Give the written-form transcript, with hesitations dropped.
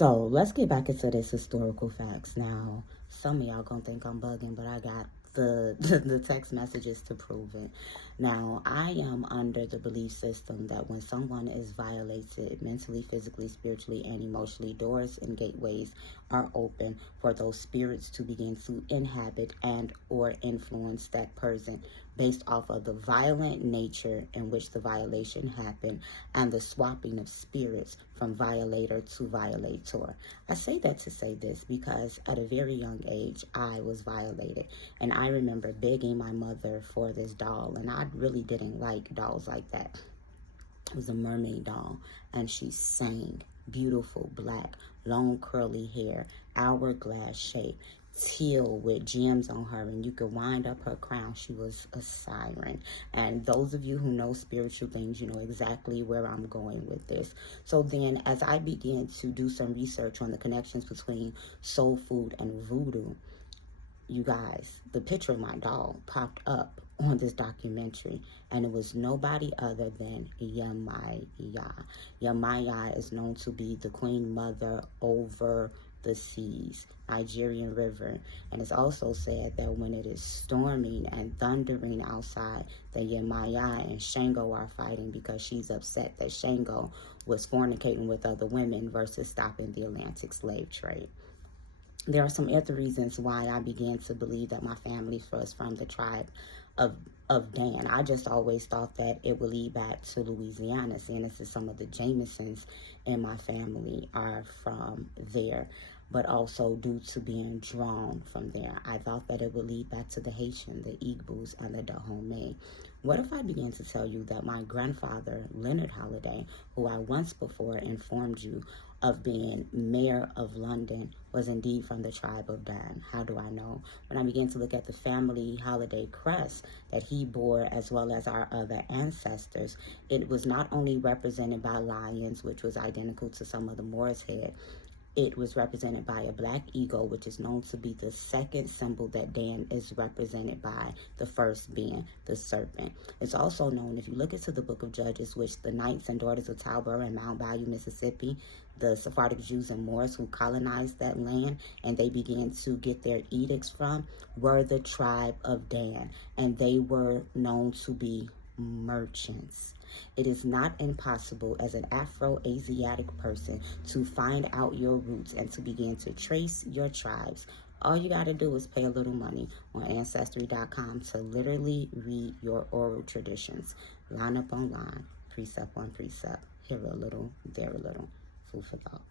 So let's get back into this historical facts. Now, some of y'all gonna think I'm bugging, but I got the text messages to prove it. Now, I am under the belief system that when someone is violated mentally, physically, spiritually, and emotionally, doors and gateways are open for those spirits to begin to inhabit and or influence that person based off of the violent nature in which the violation happened and the swapping of spirits from violator to violator. I say that to say this because at a very young age, I was violated. And I remember begging my mother for this doll, and I really didn't like dolls like that. It was a mermaid doll, and she sang, beautiful, black, long curly hair, hourglass shape, teal with gems on her, and you could wind up her crown. She was a siren. And those of you who know spiritual things, you know exactly where I'm going with this. So then as I began to do some research on the connections between soul food and voodoo, you guys, the picture of my doll popped up on this documentary, and it was nobody other than Yemoja. Yemoja is known to be the queen mother over the seas, Nigerian river, and it's also said that when it is storming and thundering outside, that Yemoja and Shango are fighting because she's upset that Shango was fornicating with other women versus stopping the Atlantic slave trade. There are some other reasons why I began to believe that my family was from the tribe of Dan. I just always thought that it would lead back to Louisiana, seeing as some of the Jamesons in my family are from there, but also due to being drawn from there. I thought that it would lead back to the Haitian, the Igbos, and the Dahomey. What if I began to tell you that my grandfather, Leonard Holliday, who I once before informed you of being mayor of London, was indeed from the tribe of Dan? How do I know? When I began to look at the family Holliday crest that he bore, as well as our other ancestors, it was not only represented by lions, which was identical to some of the Moors' head. It was represented by a black eagle, which is known to be the second symbol that Dan is represented by, the first being the serpent. It's also known, if you look into the book of Judges, which the knights and daughters of Tabor and Mount Bayou, Mississippi, the Sephardic Jews and Moors who colonized that land and they began to get their edicts from, were the tribe of Dan, and they were known to be merchants. It is not impossible as an Afro-Asiatic person to find out your roots and to begin to trace your tribes. All you got to do is pay a little money on ancestry.com to literally read your oral traditions, line up on line, precept on precept, here a little, there a little. Food for thought.